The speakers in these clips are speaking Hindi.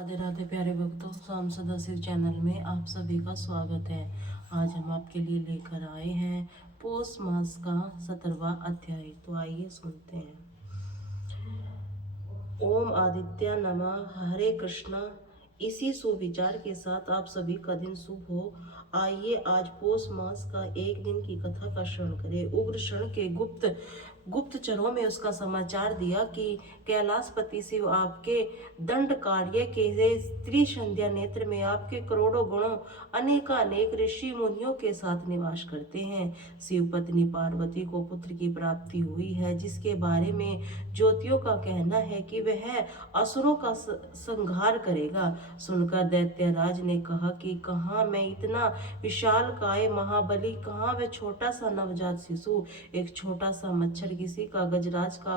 राधे राधे प्यारे भक्तों, शाम सदाशिव चैनल में आप सभी का स्वागत है। आज हम आपके लिए लेकर आए हैं पौष मास का 17वां अध्याय। तो आइए सुनते हैं। ओम आदित्य नमः, हरे कृष्णा। इसी सुविचार के साथ आप सभी का दिन शुभ हो। आइए आज पौष मास का एक दिन की कथा का श्रवण करें। उग्रसेन के गुप्तचरों में उसका समाचार दिया कि कैलाशपति शिव आपके दंड कार्य के त्रिसंध्या नेत्र में आपके करोड़ों गुणों अनेकानेक ऋषि मुनियों के साथ निवास करते हैं। शिव पत्नी पार्वती को पुत्र की प्राप्ति हुई है, जिसके बारे में ज्योतियों का कहना है कि वह असुरों का संहार करेगा। सुनकर दैत्यराज ने कहा कि कहाँ मैं इतना विशाल काय महाबली, कहाँ वह छोटा सा नवजात शिशु, एक छोटा सा मच्छर किसी का गजराज का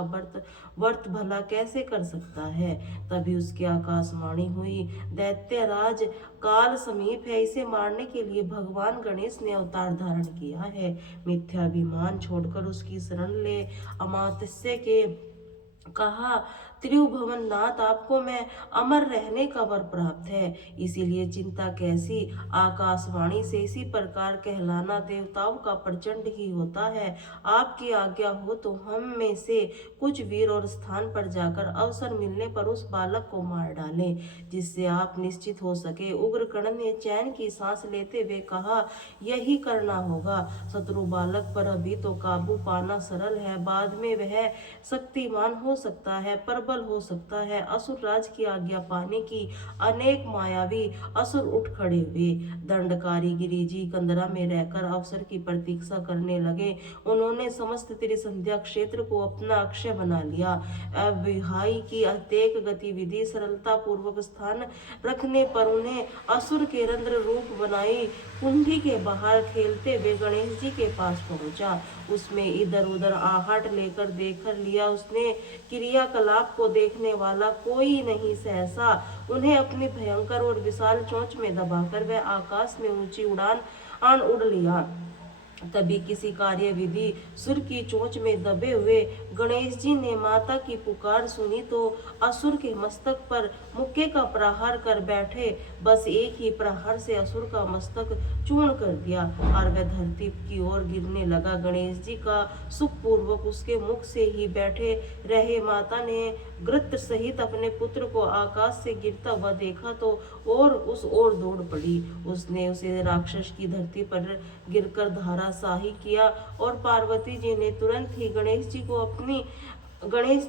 वर्त भला कैसे कर सकता है। तभी उसकी आकाशवाणी हुई, दैत्यराज काल समीप है, इसे मारने के लिए भगवान गणेश ने अवतार धारण किया है। मिथ्याभिमान छोड़कर उसकी शरण ले। अमात्य के कहा, त्रिभुवन नाथ, आपको मैं अमर रहने का वर प्राप्त है, इसीलिए चिंता कैसी। आकाशवाणी से इसी प्रकार कहलाना देवताओं का प्रचंड ही होता है। आपकी आज्ञा हो तो हम में से कुछ वीर और स्थान पर जाकर अवसर मिलने पर उस बालक को मार डालें, जिससे आप निश्चित हो सके। उग्रकर्ण ने चैन की सांस लेते हुए कहा, यही करना होगा। शत्रु बालक पर अभी तो काबू पाना सरल है, बाद में वह शक्तिमान हो सकता है, प्रबल हो सकता है। असुर राज की आज्ञा पाने की अनेक मायावी असुर उठ खड़े हुए। दंडकारी गिरिजी कंदरा में रहकर अवसर की प्रतीक्षा करने लगे। उन्होंने समस्त त्रिसंध्या क्षेत्र को अपना अक्षय बना लिया। विहाई की प्रत्येक गतिविधि सरलता पूर्वक स्थान रखने पर उन्हें असुर के रंध्र रूप बनाई कुंडी के बाहर खेलते हुए गणेश जी के पास पहुंचा। उसमें इधर उधर आहट लेकर देख लिया। उसने क्रियाकलाप को देखने वाला कोई नहीं, सहसा उन्हें अपनी भयंकर और विशाल चोंच में दबाकर वह आकाश में ऊंची उड़ान उड़ लिया। तभी किसी कार्य विधि सुर की चोंच में दबे हुए गणेश जी ने माता की पुकार सुनी तो असुर के मस्तक पर मुक्के का प्रहार कर बैठे। बस एक ही प्रहार से असुर का मस्तक चूर्ण कर दिया और वह धरती की ओर गिरने लगा। गणेश जी का सुखपूर्वक उसके मुख से ही बैठे रहे। माता ने गृत्र सहित अपने पुत्र को आकाश से गिरता हुआ देखा तो और उस ओर दौड़ पड़ी। उसने उसे राक्षस की धरती पर गिरकर धाराशाही किया और पार्वती जी ने तुरंत ही गणेश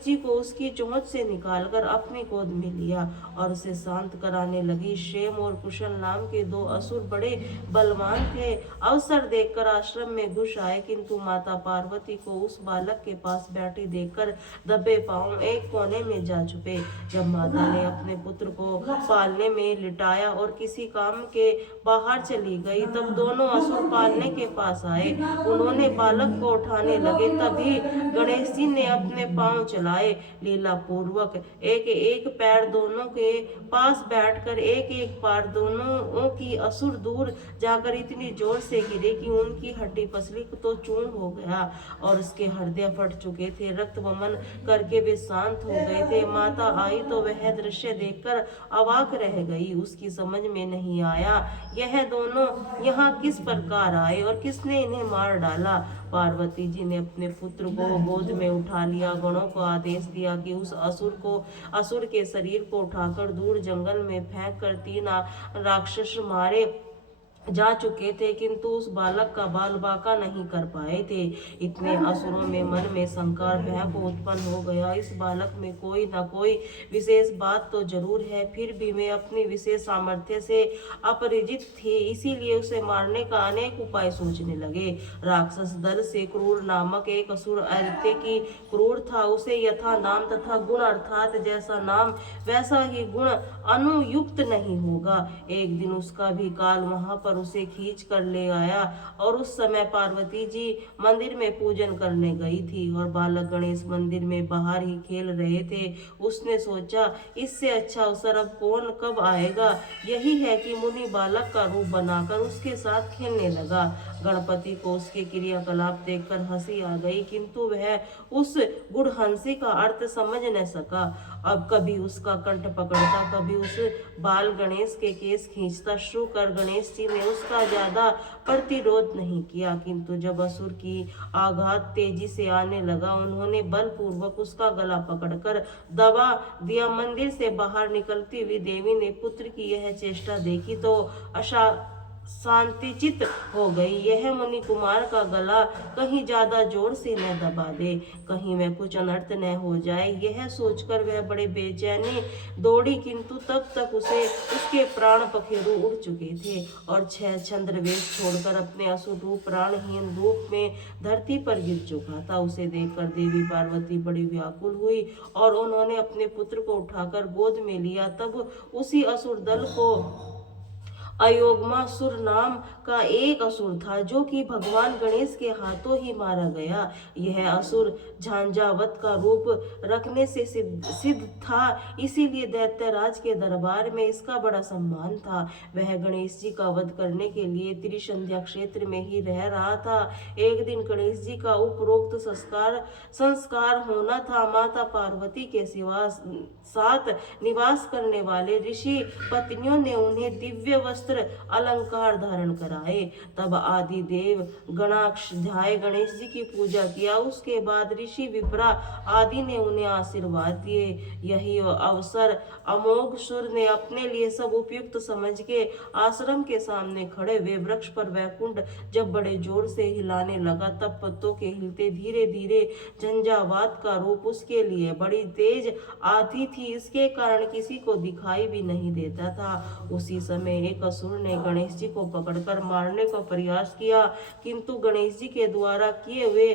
जी को उसकी चोंच से निकालकर अपनी गोद में लिया और उसे शांत कराने लगी। क्षेम और कुशल नाम के दो असुर बड़े बलवान थे। अवसर देखकर आश्रम में घुस आए, किंतु माता पार्वती को उस बालक के पास बैठी देखकर दबे पांव एक कोने में जा छुपे। जब माता ने अपने पुत्र को पालने में लिटाया और किसी काम के बाहर चली गई, तब दोनों असुर पालने के पास आए। उन्होंने बालक को उठाने लगे, तभी गणेश जी ने अपने पांव चलाए। लीला पूर्वक एक एक पैर दोनों के पास बैठकर एक एक पैर दोनों की असुर दूर जाकर इतनी जोर से गिरे कि उनकी हड्डी पसली तो चूर्ण हो गया और उसके हृदय फट चुके थे। रक्त वमन करके वे शांत हो गए थे। माता आई तो वह दृश्य देखकर अवाक रह गई। उसकी समझ में नहीं आया यह दोनों यहाँ किस प्रकार आए और किसने इन्हें मार डाला। पार्वती जी ने अपने पुत्र को गोद में उठा लिया। गणों को आदेश दिया कि उस असुर के शरीर को उठाकर दूर जंगल में फेंक कर 3 राक्षस मारे जा चुके थे, किंतु उस बालक का बाल बाका नहीं कर पाए थे। इतने असुरों में मन में शंका और भय को उत्पन्न हो गया। इस बालक में कोई न कोई विशेष बात तो जरूर है, फिर भी मैं अपनी विशेष सामर्थ्य से अपरिचित थी, इसीलिए उसे मारने का अनेक उपाय सोचने लगे। राक्षस दल से क्रूर नामक एक असुर अत्य की क्रूर था। उसे यथा नाम तथा गुण अर्थात जैसा नाम वैसा ही गुण अनुयुक्त नहीं होगा। एक दिन उसका भी काल वहां पर पर उसे खींच कर ले आया। और उस समय पार्वती जी मंदिर में पूजन करने गई थी और बालक गणेश मंदिर में बाहर ही खेल रहे थे। उसने सोचा, इससे अच्छा अवसर अब कौन कब आएगा। यही है कि मुनि बालक का रूप बनाकर उसके साथ खेलने लगा। गणपति को उसके क्रियाकलाप देखकर हंसी आ गई, किंतु वह उस गुड़ हंसी का अर्थ समझ न सका। अब कभी उसका कंठ पकड़ता, कभी उस बाल गणेश के केस खींचता। शुरू कर गणेश जी ने उसका ज्यादा प्रतिरोध नहीं किया, किंतु जब असुर की आघात तेजी से आने लगा, उन्होंने बलपूर्वक उसका गला पकड़कर दबा दिया। मंदिर से बाहर निकलती हुई देवी ने पुत्र की यह चेष्टा देखी तो शांतिचित हो गई। यह मुनि कुमार का गला कहीं ज्यादा जोर से न दबा दे, कहीं वह कुछ अनर्थ न हो जाए, यह सोचकर वह बड़े बेचैनी दौड़ी, किंतु तब तक उसके प्राण पखेरु उड़ चुके थे और छह छंद्रवेश छोड़कर अपने असुर रूप प्राणहीन रूप में धरती पर गिर चुका था। उसे देखकर देवी पार्वती बड़ी व्याकुल हुई और उन्होंने अपने पुत्र को उठाकर गोद में लिया। तब उसी असुर दल को अयोग्मासुर नाम का एक असुर था, जो कि भगवान गणेश के हाथों ही मारा गया। यह असुर झांझावत का रूप रखने से सिद्ध था, इसीलिए दैत्यराज के दरबार में इसका बड़ा सम्मान था। वह गणेश जी का वध करने के लिए त्रिसंध्या क्षेत्र में ही रह रहा था। एक दिन गणेश जी का उपरोक्त संस्कार होना था। माता पार्वती के सिवा साथ निवास करने वाले ऋषि पत्नियों ने उन्हें दिव्य वस्त्र अलंकार धारण कराए। तब आदि देव गणाध्याय गणेश जी की पूजा किया। उसके बाद ऋषि विप्रा आदि ने उन्हें आशीर्वाद दिए। यही अवसर अमोघ सुर ने अपने लिए सब उपयुक्त समझ के आश्रम के सामने खड़े हुए वृक्ष पर वैकुंठ जब बड़े जोर से हिलाने लगा, तब पत्तों के हिलते धीरे धीरे झंझावात का रूप उसके लिए बड़ी तेज आती थी। इसके कारण किसी को दिखाई भी नहीं देता था। उसी समय एक असुर ने गणेश जी को पकड़कर मारने का प्रयास किया, किंतु गणेश जी के द्वारा किए हुए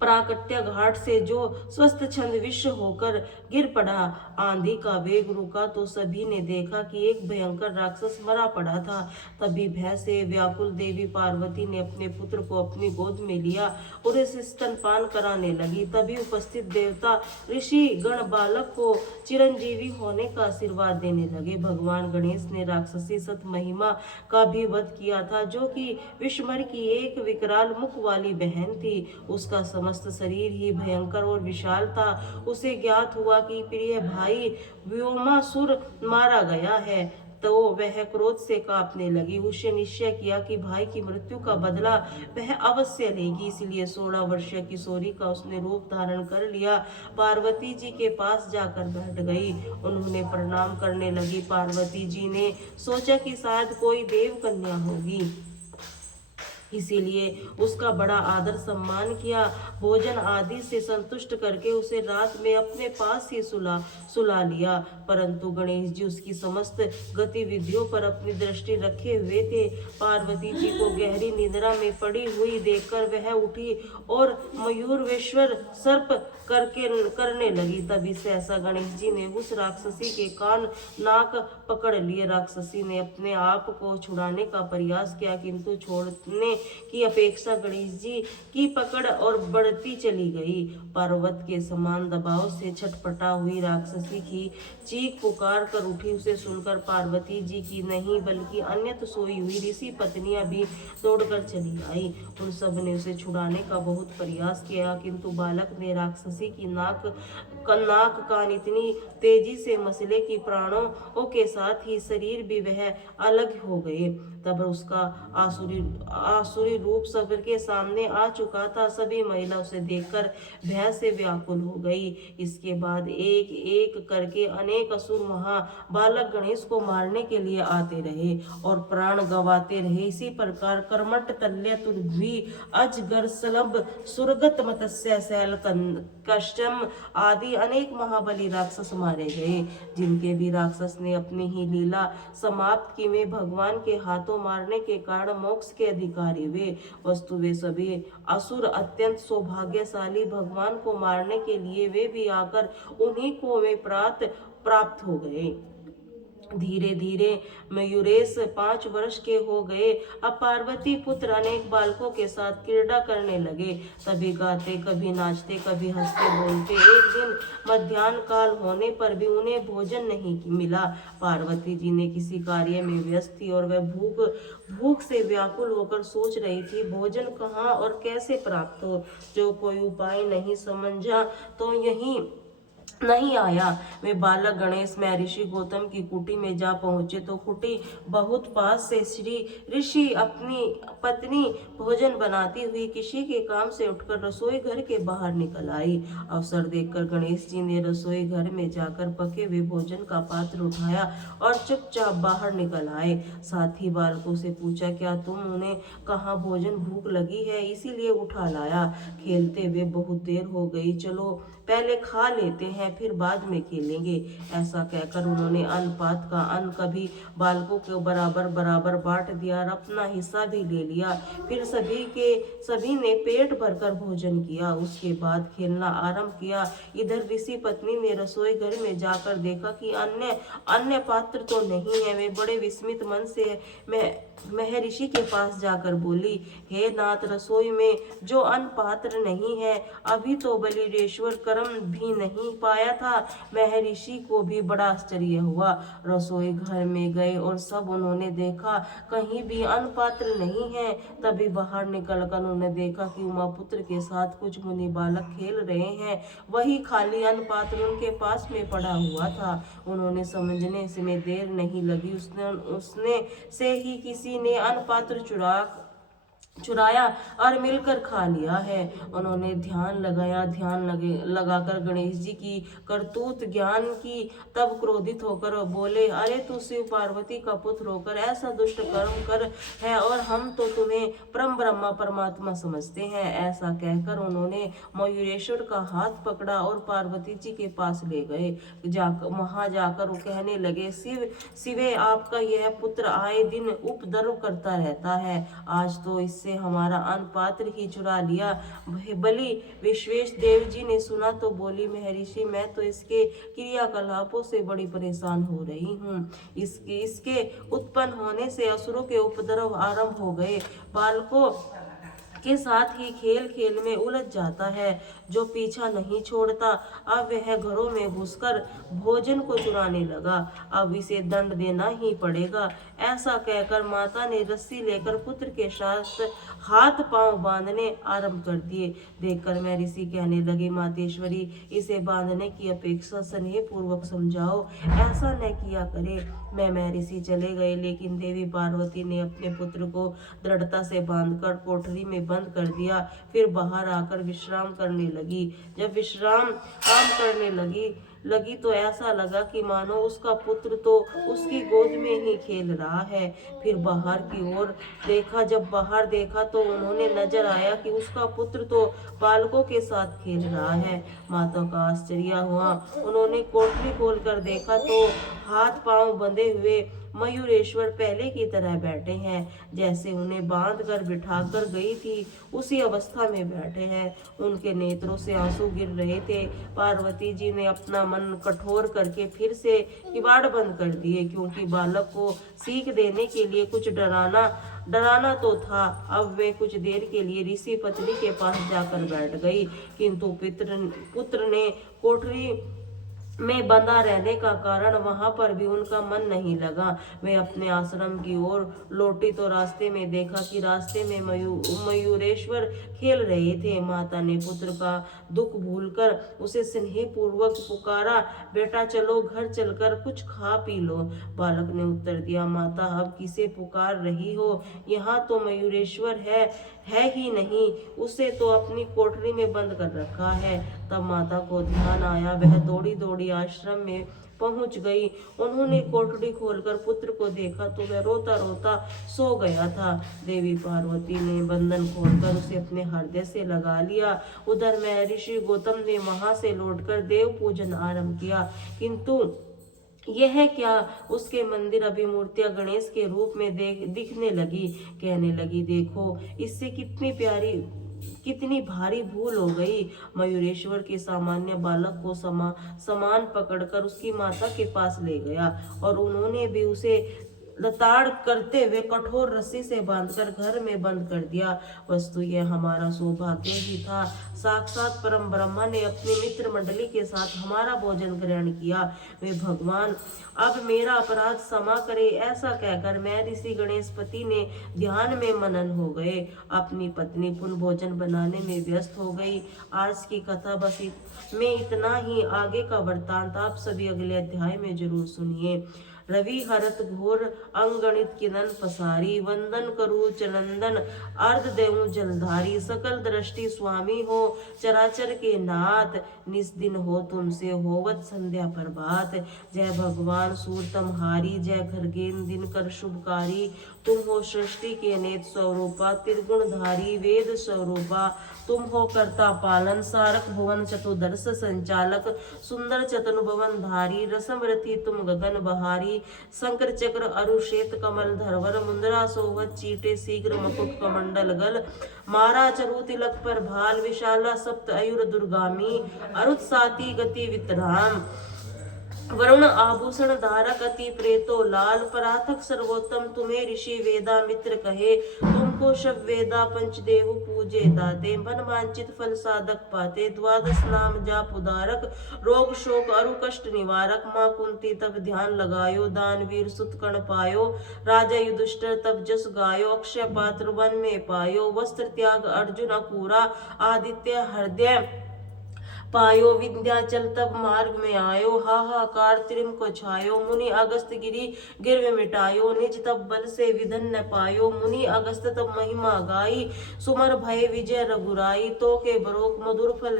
प्राकट्य घाट से जो स्वस्थ छंद विश्व होकर गिर पड़ा। आंधी का वेग रुका तो सभी ने देखा कि एक भयंकर राक्षस मरा पड़ा था। तभी भय से व्याकुल देवी पार्वती ने अपने पुत्र को अपनी गोद में लिया और इसे स्तनपान कराने लगी। तभी उपस्थित देवता ऋषि गण बालक को चिरंजीवी होने का आशीर्वाद देने लगे। भगवान गणेश ने राक्षसी सत महिमा का भी वध किया था, जो कि विष्मर की एक विकराल मुख वाली बहन थी। उसका समस्त शरीर ही भयंकर और विशाल था। उसे ज्ञात हुआ कि प्रिय भाई व्योमासुर मारा गया है, तो वह क्रोध से कांपने लगी। उसने निश्चय किया कि भाई की मृत्यु का बदला वह अवश्य लेगी, इसलिए 16 वर्षीय किशोरी का उसने रूप धारण कर लिया। पार्वती जी के पास जाकर बैठ गई। उन्होंने प्रणाम करने लगी। पार्वती जी ने सोचा कि शायद कोई देव कन्या होगी, इसीलिए उसका बड़ा आदर सम्मान किया। भोजन आदि से संतुष्ट करके उसे रात में अपने पास ही सुला लिया। परंतु गणेश जी उसकी समस्त गतिविधियों पर अपनी दृष्टि रखे हुए थे। पार्वती जी को गहरी निद्रा में पड़ी हुई देखकर वह उठी और मयूरवेश्वर सर्प करने लगी। तभी सहसा गणेश जी ने उस राक्षसी के कान नाक पकड़ लिए। राक्षसी ने अपने आप को छुड़ाने का प्रयास किया, किंतु छोड़ने की अपेक्षा गणेश जी की पकड़ और बढ़ती चली गई। पर्वत के समान दबाव से छटपटा हुई राक्षसी की चीख पुकार कर उठी। उसे सुनकर पार्वती जी की नहीं बल्कि अन्यत्र सोई हुई ऋषि पत्नियां भी दौड़कर चली आई। उन सब ने उसे छुड़ाने का बहुत प्रयास किया, किंतु बालक ने राक्षसी की नाक कान इतनी तेजी से मसले की प्राणों के साथ ही शरीर भी वह अलग हो गए। तब उसका आसुरी रूप सबके सामने आ चुका था। सभी महिला उसे देखकर भय से व्याकुल हो गई। इसके बाद एक एक करके अनेक असुर वहां बालक गणेश को मारने के लिए आते रहे और प्राण गंवाते रहे। इसी प्रकार कर्मट तल्य तुर्भी अजगर सलभ सुरगत मत्स्य शैल कश्यम आदि अनेक महाबली राक्षस मारे गए। जिनके भी राक्षस ने अपनी ही लीला समाप्त की, वे भगवान के हाथों मारने के कारण मोक्ष के अधिकारी हुए। वस्तु वे सभी असुर अत्यंत सौभाग्यशाली, भगवान को मारने के लिए वे भी आकर उन्हीं को वे प्राप्त हो गए। धीरे धीरे मयूरेश 5 वर्ष के हो गए। अब पार्वती पुत्र अनेक बालकों के साथ क्रीड़ा करने लगे। कभी गाते, कभी नाचते, कभी हंसते बोलते। एक दिन मध्याह्न काल होने पर भी उन्हें भोजन नहीं मिला। पार्वती जी ने किसी कार्य में व्यस्त थी और वह भूख भूख से व्याकुल होकर सोच रही थी, भोजन कहाँ और कैसे प्राप्त हो। जो कोई उपाय नहीं समझा तो यही नहीं आया। वे बालक गणेश महर्षि गौतम की कुटी में जा पहुंचे तो कुटी बहुत पास से श्री ऋषि अपनी पत्नी भोजन बनाती हुई किसी के काम से उठकर रसोई घर के बाहर निकल आई। अवसर देखकर गणेश जी ने रसोई घर में जाकर पके हुए भोजन का पात्र उठाया और चुपचाप बाहर निकल आए। साथ ही बालकों से पूछा, क्या तुम उन्हें कहा भोजन भूख लगी है इसीलिए उठा लाया। खेलते हुए बहुत देर हो गई, चलो पहले खा लेते हैं फिर बाद में खेलेंगे। ऐसा कहकर उन्होंने अन्न पात का अन्न कभी बालकों के बराबर बराबर बांट दिया और अपना हिस्सा भी ले लिया। फिर सभी ने पेट भरकर भोजन किया। उसके बाद खेलना आरंभ किया। इधर ऋषि पत्नी ने रसोई घर में जाकर देखा कि अन्य अन्य पात्र तो नहीं है। वे बड़े विस्मित मन से महर्षि के पास जाकर बोली, हे नाथ, रसोई में जो अन्न पात्र नहीं है, अभी तो बलिरेश्वर कर्म भी नहीं पाया था। महर्षि को भी बड़ा आश्चर्य हुआ। रसोई घर में गए और सब उन्होंने देखा कहीं भी अन्न पात्र नहीं है। तभी बाहर निकलकर उन्होंने देखा कि उमापुत्र के साथ कुछ मुनि बालक खेल रहे हैं। वही खाली अन्न पात्र उनके पास में पड़ा हुआ था। उन्होंने समझने में देर नहीं लगी। उसने से ही किसी ने अन्न पात्र चुराया और मिलकर खा लिया है। उन्होंने लगाकर गणेश जी की करतूत ज्ञान की। तब क्रोधित होकर बोले, अरे तू शिव पार्वती का पुत्र होकर ऐसा दुष्ट कर्म कर है और हम तो तुम्हें परम ब्रह्मा परमात्मा समझते हैं। ऐसा कहकर उन्होंने मयूरेश्वर का हाथ पकड़ा और पार्वती जी के पास ले गए। वहां जाकर वो कहने लगे, शिवे, आपका यह पुत्र आए दिन उपद्रव करता रहता है। आज तो इससे हमारा अन्न पात्र ही चुरा लिया। बलि विश्वेश देव जी ने सुना तो बोली, महर्षि, मैं तो इसके क्रियाकलापों से बड़ी परेशान हो रही हूँ। इसके उत्पन्न होने से असुरों के उपद्रव आरंभ हो गए। बालकों के साथ ही खेल खेल में उलझ जाता है, जो पीछा नहीं छोड़ता। अब वह घरों में घुसकर भोजन को चुराने लगा। अब इसे दंड देना ही पड़ेगा। ऐसा कहकर माता ने रस्सी लेकर पुत्र के साथ हाथ पांव बांधने आरंभ कर दिए। देखकर मैं ऋषि कहने लगे, मातेश्वरी, इसे बांधने की अपेक्षा स्नेह पूर्वक समझाओ, ऐसा न किया करे। मैं ऋषि चले गए, लेकिन देवी पार्वती ने अपने पुत्र को दृढ़ता से बांधकर कोठरी में बंद कर दिया। फिर बाहर आकर विश्राम करने लगी। जब विश्राम करने लगी तो ऐसा लगा कि मानो उसका पुत्र तो उसकी गोद में ही खेल रहा है। फिर बाहर की ओर देखा। जब बाहर देखा तो उन्होंने नजर आया कि उसका पुत्र तो बालकों के साथ खेल रहा है। माता का आश्चर्य हुआ। उन्होंने कोठरी खोलकर देखा तो हाथ पांव बंधे हुए मयूरेश्वर पहले की तरह बैठे हैं, जैसे उन्हें बांध कर बिठाकर गई थी उसी अवस्था में बैठे हैं। उनके नेत्रों से आंसू गिर रहे थे। पार्वती जी ने अपना मन कठोर करके फिर से किवाड़ बंद कर दिए, क्योंकि बालक को सीख देने के लिए कुछ डराना तो था। अब वे कुछ देर के लिए ऋषि पत्नी के पास जाकर बैठ गई, किंतु पुत्र ने कोठरी में बंधा रहने का कारण वहां पर भी उनका मन नहीं लगा। वे अपने आश्रम की ओर लौटी तो रास्ते में देखा कि रास्ते में मयूरेश्वर खेल रहे थे। माता ने पुत्र का दुख भूलकर उसे स्नेह पूर्वक पुकारा, बेटा चलो घर चलकर कुछ खा पी लो। बालक ने उत्तर दिया, माता अब किसे पुकार रही हो, यहाँ तो मयूरेश्वर है ही नहीं, उसे तो अपनी कोठरी में बंद कर रखा है। तब माता को ध्यान आया। वह दौड़ी दौड़ी आश्रम में पहुंच गई। उन्होंने कोठरी खोलकर पुत्र को देखा तो वह रोता रोता सो गया था। देवी पार्वती ने बंधन खोलकर उसे अपने हृदय से लगा लिया। उधर महर्षि गौतम ने वहां से लौटकर देव पूजन आरंभ किया, किंतु यह क्या, उसके मंदिर अभिमूर्तियां गणेश के रूप में दिखने लगी। कहने लगी, देखो इससे कितनी प्यारी कितनी भारी भूल हो गई। मयूरेश्वर के सामान्य बालक को समान पकड़कर उसकी माता के पास ले गया और उन्होंने भी उसे लताड़ करते हुए कठोर रस्सी से बांधकर घर में बंद कर दिया। वस्तु यह हमारा सौभाग्य ही था। साक्षात परम ब्रह्मा ने अपनी मित्र मंडली के साथ हमारा भोजन ग्रहण किया। वे भगवान अब मेरा अपराध क्षमा करे, ऐसा कहकर मैं ऋषि गणेशपति ने ध्यान में मनन हो गए। अपनी पत्नी पुनः भोजन बनाने में व्यस्त हो गई। आज की कथा में इतना ही। आगे का वृत्तांत आप सभी अगले अध्याय में जरूर सुनिए। रवि हरत घोर अंगणित किनन पसारी, वंदन करु चनंदन अर्ध देऊ जलधारी, सकल दृष्टि स्वामी हो चराचर के नाथ, निस्दिन हो तुमसे होवत संध्या प्रभात। जय भगवान सूर तमहारी, जय खरगेन दिन कर शुभकारी, तुम हो सृष्टि के नेत स्वरूपा, त्रिगुणधारी वेद स्वरूपा, तुम हो कर्ता पालन सारक भुवन चतुर्दश संचालक, सुंदर चतुर भवन धारी, रसम रथी तुम गगन बहारी, शंकर चक्र अरुश्वेत कमल धरवर, मुंद्रा सोवत चीटे शीघ्र मुकुट कमंडल गल, मारा चरु तिलक पर भाल, विशाला सप्त आयुर दुर्गामी, अरुत साती गति वितराम, वरुण आभूषण धारक अति प्रेतो लाल, पराथक सर्वोत्तम तुम्हें ऋषि वेदा मित्र कहे, तुमको शब वेदा पंचदेव पूजे दाते, मन वांछित फल साधक पाते, द्वादश नाम जाप उदारक, रोग शोक अरु कष्ट निवारक, माँ कुंती तब ध्यान लगायो, दानवीर सुत कण पायो, राजा युधिष्ठिर तब जस गायो, अक्षय पात्र वन में पायो, वस्त्र त्याग अर्जुन अकूरा, आदित्य हृदय पायो, विंध्याचल तब मार्ग में आयो, हाहाकार त्रिम को छायो, मुनि अगस्त गिरी गिरव मिटायो, निज तब बल से विधन न पायो, मुनि अगस्त तब महिमा गाई, सुमर भय विजय रघुराई, तो के बरोक मधुर फल